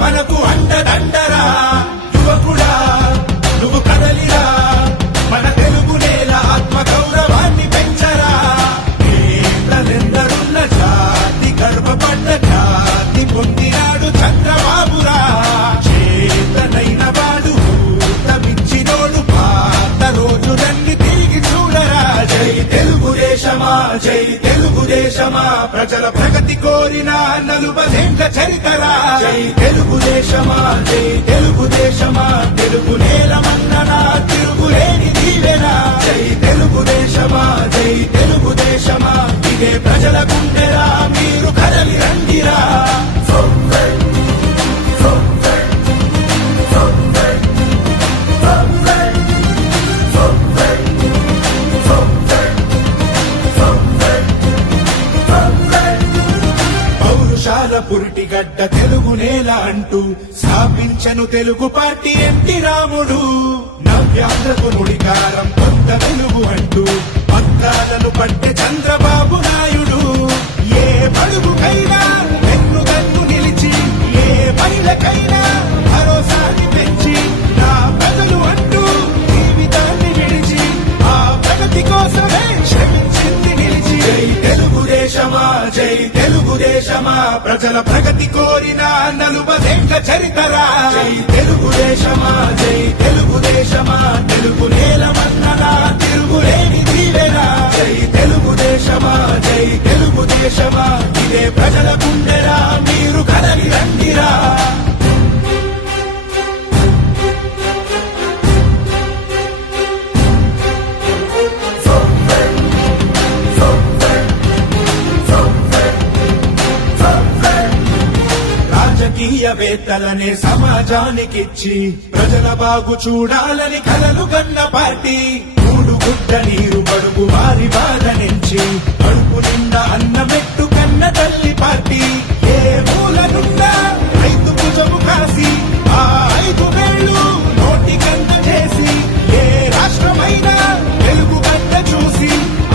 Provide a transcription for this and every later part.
మనకు అండదండ జై తెలుగుదేశమా ప్రజల ప్రగతి కోరిన నలుబదేండ్ల చరితరా? జై తెలుగుదేశమా జై తెలుగుదేశమా తెలుగు నేలమన్ననా తిరుగులేని దీవెనా? జై తెలుగుదేశమా జై తెలుగుదేశమా ఇదే ప్రజల గుండెరా మీరు కదలి రండిరా? పౌరుషాల పురిటిగడ్డ తెలుగు నేల అంటూ స్థాపించను తెలుగు పార్టీ ఎన్టీ రాముడు. నవ్యాంధ్రకు నుడికారం కొత్త తెలుగు అంటూ పత్రాలను పట్టే చంద్ర తెలుగుదేశమా? ప్రజల ప్రగతి కోరిన నలుబదేండ్ల చరితరా? జై తెలుగుదేశమా? జై తెలుగుదేశమా? తెలుగు నేలమన్ననా తిరుగులేని దీవెనా? జై తెలుగుదేశమా? జై తెలుగుదేశమా? ఇదే ప్రజల రాజకీయవేత్తలనే సమాజానికిచ్చి ప్రజల బాగు చూడాలని కలలు కన్న పార్టీ. మూడు గుడ్డ నీరు బడుగు వారి బాధ నుంచి కడుపు నిండా అన్నమెట్టు కన్న తల్లి పార్టీ. ఏ మూలనున్నా రైతు భుజము కాసి ఆ ఐదు వేళ్ళు నోటి కన్న చేసి ఏ రాష్ట్రమైనా తెలుగు గడ్డ చూసి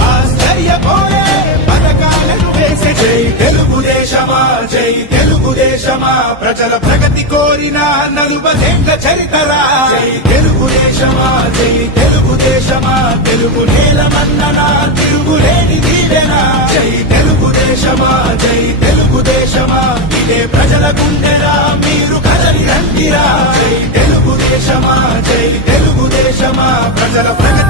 ఆశ్చర్యపోయే పథకాలను వేసే జై తెలుగుదేశమా జై తెలుగుదేశమా? ప్రజల ప్రగతి కోరిన నలుబదేండ్ల చరితరా? జై తెలుగుదేశమా? జై తెలుగుదేశమా? తెలుగు నేలమన్ననా తిరుగులేని దీవెనా? జై తెలుగుదేశమా? జై తెలుగుదేశమా? ఇదే ప్రజల గుండెరా? మీరు కదలి రండిరా జై తెలుగుదేశమా? జై తెలుగుదేశమా? ప్రజల ప్రగతి